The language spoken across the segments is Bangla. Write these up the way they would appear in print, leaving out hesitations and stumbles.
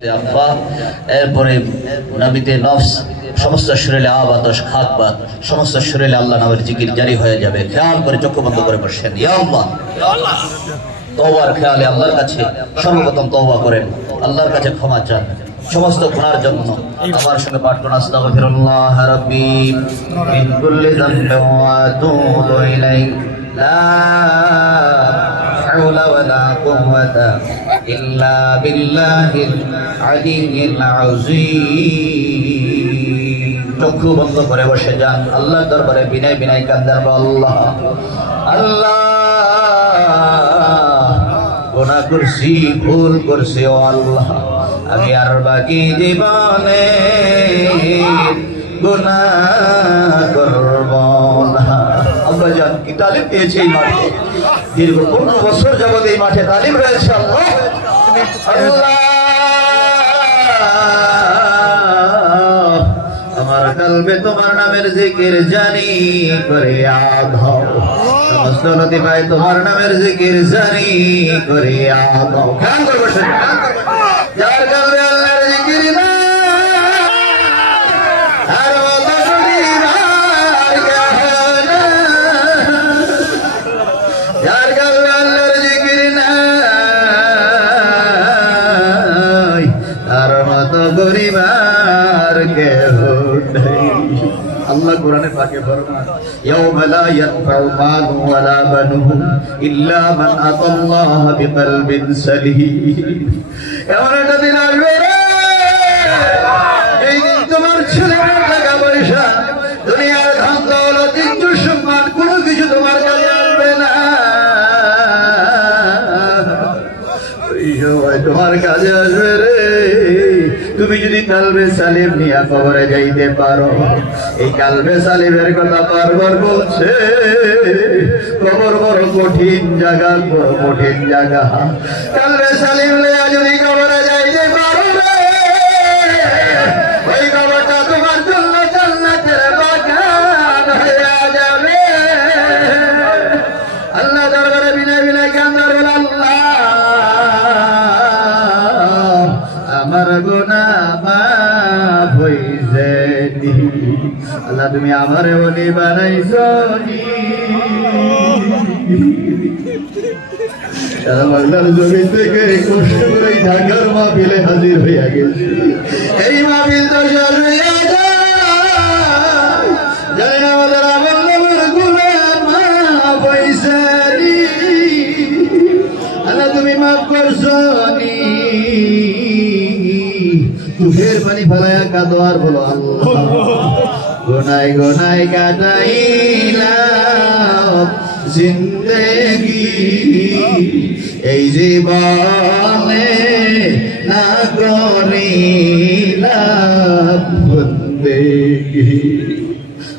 আব্বা এরপরে নবীতে নফস সমস্ত শরীরে আবাতাস খাকবা সমস্ত শরীরে আল্লাহ নামের জিকির জারি হয়ে যাবে। খেয়াল করে চোখ বন্ধ করে বসেন। ইয়া আল্লাহ, তওবার খেয়ালে আল্লাহর কাছে সর্বপ্রথম তওবা করেন, আল্লাহর কাছে ক্ষমা চান সমস্ত গুনার জন্য। আমার সঙ্গে পাঠ করুন, আস্তাগফিরুল্লাহ রাব্বি মিন কুল্লি যামবিন ওয়া আতুবু ইলাইহি লা হাওলা ওয়ালা কুওয়াতা ইল্লা বিল্লাহিল আলিয়্যিল আযীম। চক্ষু বন্ধ করে বসে যান, আল্লাহর দরবারে বিনয় বিনয় কান্দার আল্লাহ আল্লাহ গুনাহ করছি, ভুল করছি ও আল্লাহ, আমি আর বাকি জীবনে গুনাহ করব না। আল্লাহ জান কি তালিম পেয়েছে এই মাঠে, দীর্ঘ 15 বছর যাবত এই মাঠে তালিম রয়েছে। আল্লাহ আল্লাহ আমার কলবে তোমার নামের জিকির জানি করে আধাও, সমস্ত নদী ভাই তোমার নামের জিকির জানি করে আধাও। খেয়াল করবো যার কলবে আল্লাহর জিকির না আর যার কলবে আল্লাহর জিকির নাই তার মতো গরিব আর কেহ নাই। আল্লাহ কোরআনে পাকে ফরমান, ইয়াউমা লা ইয়ানফাউ মালুন ওয়ালা বানুন ইল্লা মান আতাল্লাহ বিকলবিন সালিম। এমন একটা দিন আসবে রে, এই দিন তোমার ছেলে টাকা পয়সা দুনিয়ার ধন দৌলত ইজ্জত সম্মান কোনো কিছু তোমার কাছে আসবে না। এই সময় তোমার কাছে আসবে রে তুমি যদি কালবে সালিম নিয়ে কবরে যাইতে পারো। এই কালবে সালিমের কথা বারবার বলছে, কবর বড় কঠিন জায়গা, বড় কঠিন জায়গা। কালবে সালিম নিয়ে যদি কবরে যাইতে পারো ওই কবরটা তোমার জন্য জান্নাতের বাগান হয়ে যাবে। আল্লাহ দরবারে বিনয় বিনয় কান্দার বলে, আল্লাহ আমার গুনাহ মাফ হইছে নি, আল্লাহ তুমি আমারে বলি বানাইছো নি। সারা বাংলার জমি থেকে কষ্ট করে ঢাকার মাহফিলে হাজির হইয়া গেছি। এই মাহফিল তো শেষ হইয়া যায়, জানি না আমাদের আমল নামের গুনাহ মাফ হইছে নি, আল্লাহ তুমি মাফ করছো নি। চোখের পানি ফেলায়া কাঁদো আর বলো, আল্লাহ গোনায় গোনায় কাটাইলাম জিন্দেগি, এই জীবনে না করিলাম বন্দেগি।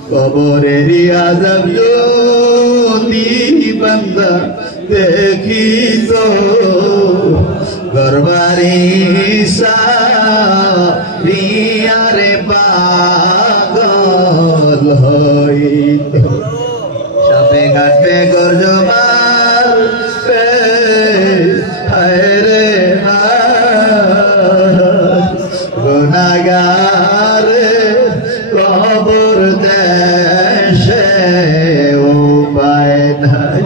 কবরেরই আযাব যদি বান্দা দেখিত, গরবারি সারিয়ারে পাগল হইত। সাপে কাটবে গর্জমার পে হায়রে গুনাহগার কবর দেশে উপায় নাই,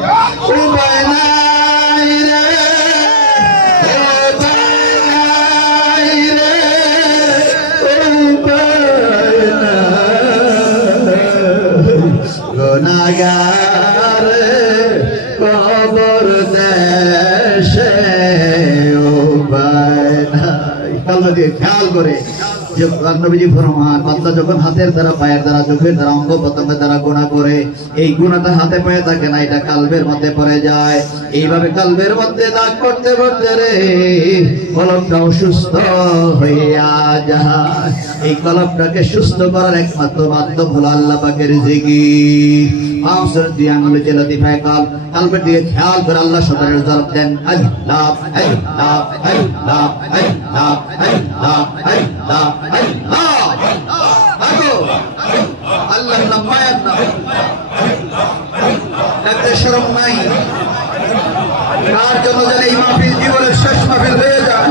উপায় নাই রে, উপায় নাই রে, উপায় নাই। গুনাহগার কবর দেশে উপায় নাই। কালমা দিয়ে খেয়াল করে যে নবীজি ফরমান, বান্দা যখন হাতের দ্বারা পায়ের দ্বারা চোখের দ্বারা অঙ্গ প্রত্যঙ্গের দ্বারা গুনাহ করে, এই গুনাহটা হাতে পায়ে থাকে না, এটা কালবের মধ্যে পড়ে যায়। এইভাবে কালবের মধ্যে দাগ করতে করতে রে কলবটা অসুস্থ হইয়া যায়। এই কলবটাকে সুস্থ করার একমাত্র মাধ্যম হলো আল্লাহ পাকের জিকির। আমসর দিয়ে আঙুলে যে লতিফায়ে কালবের দিকে খেয়াল করে আল্লাহ শব্দের জবাব দেন, আল্লাহ আল্লাহ আল্লাহ আল্লাহ আল্লাহ আল্লাহ আল্লাহ আল্লাহ মায়ের নাম ডাকতে শরম নাই। কার জন্য যেন এই মাহফিল জীবনের শেষ মাহফিল হয়ে যায়।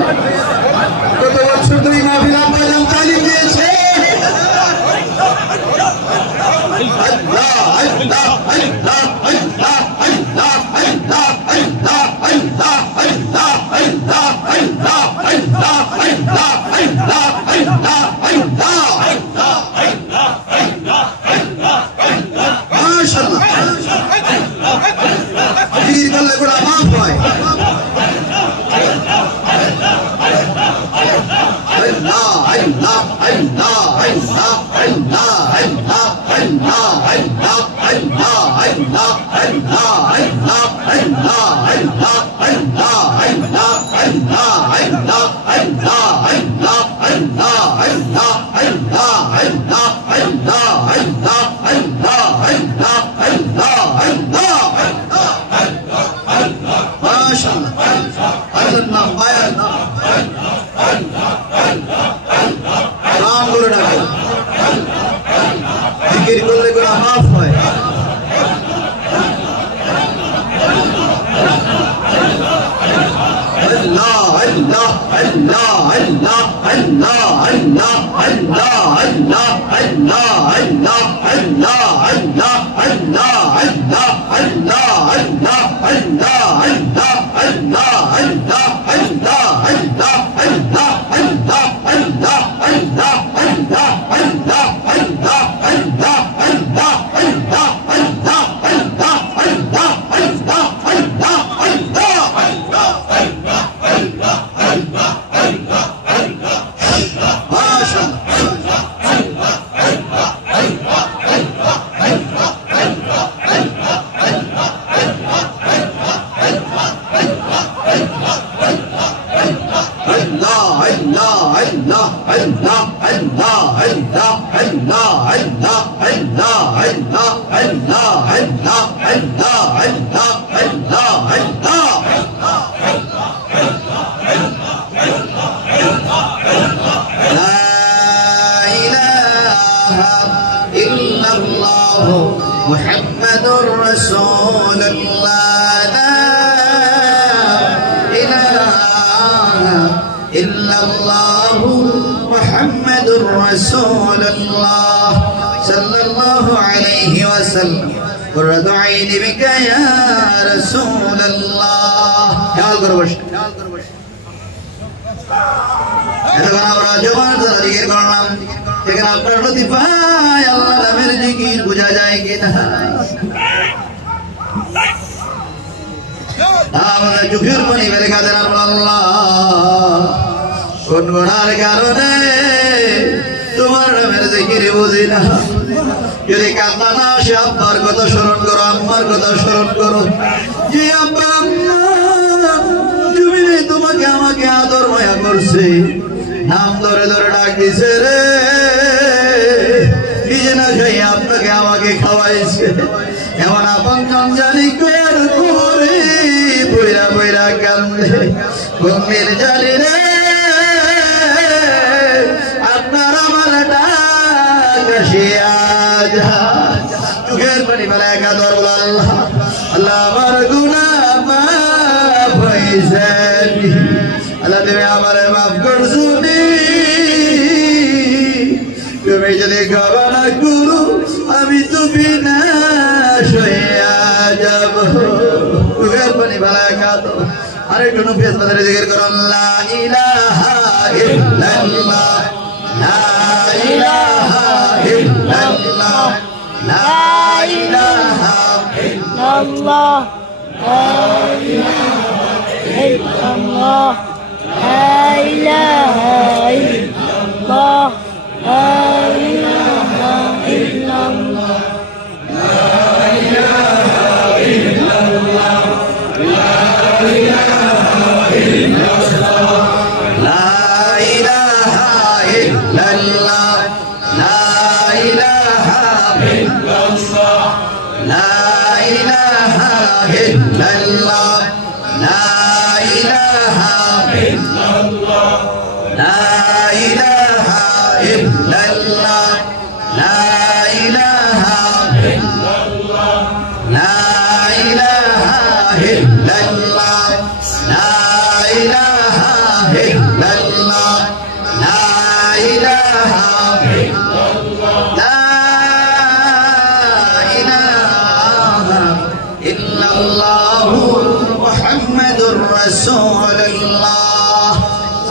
Muhammadur Rasulullah, la ilaha illallah Muhammadur Rasulullah sallallahu alaihi wasallam qurratu aini bika ya Rasulullah. খেয়াল করে বসে এতক্ষণ আমরা জবান দ্বারা জিকির করলাম, এখানে আপনার লতিফায় আল্লাহ নামের জিকির বোঝা যায় কিনা? আমাদের চোখের পানি বের কাঁদেন আল্লাহ, কোন গুনার কারণে তোমার নামের জিকির বুঝি না। যদি কান্না না আসে আব্বার কথা স্মরণ করো, আম্মার কথা স্মরণ করো। যে আব্বা আম্মা তুমি তোমাকে আমাকে আদর মায়া করছে, নাম ধরে ধরে ডাক দিছে রে, নিজে না খাই আপনাকে আমাকে খাওয়াইছে, এমন আপন জানি কয়ার করে বইরা বইরা কান্দে গম্ভীর জানি রে, আপনার আমার ডাক আসিয়া যায়। চোখের পানি ফেলে একাদর আল্লাহ, আল্লাহ আমার গুনাহ মাফ হইছে, আল্লাহ তুমি আমারে মাফ করছো, তুমি যদি ক্ষমা না করো আমি তো বিনাশ হইয়া যাব। চোখের পানি ফেলে একাদর আরেকটু নুফিয়াত বাজারে জিকির করুন, লা ইলাহা ইল্লাল্লাহ, লা ইলাহা ইল্লাল্লাহ, লা ইলাহা ইল্লাল্লাহ, লা ইলাহা ইল্লাল্লাহ, লা ইলাহা ইল্লাল্লাহ, লা ইলাহা ইল্লাল্লাহ, লা ইলাহা ইল্লাল্লাহ, লা ইলাহা ইল্লাল্লাহ, লা ইলাহা ইল্লাল্লাহ, লা ইলাহা ইল্লাল্লাহ, লা ইলাহা ইল্লাল্লাহ, লা ইলাহা ইল্লাল্লাহ, লা ইলাহা ইল্লাল্লাহ, লা ইলাহা ইল্লাল্লাহ, লা ইলাহা ইল্লাল্লাহ, লা ইলাহা ইল্লাল্লাহ, লা ইলাহা ইল্লাল্লাহ, লা ইলাহা ইল্লাল্লাহু মুহাম্মাদুর রাসূলুল্লাহ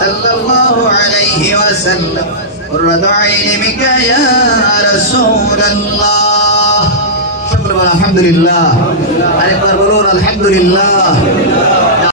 সাল্লাল্লাহু আলাইহি ওয়াসাল্লাম قرة عين بك يا رسول الله. شكرا الحمد لله. الحمد لله.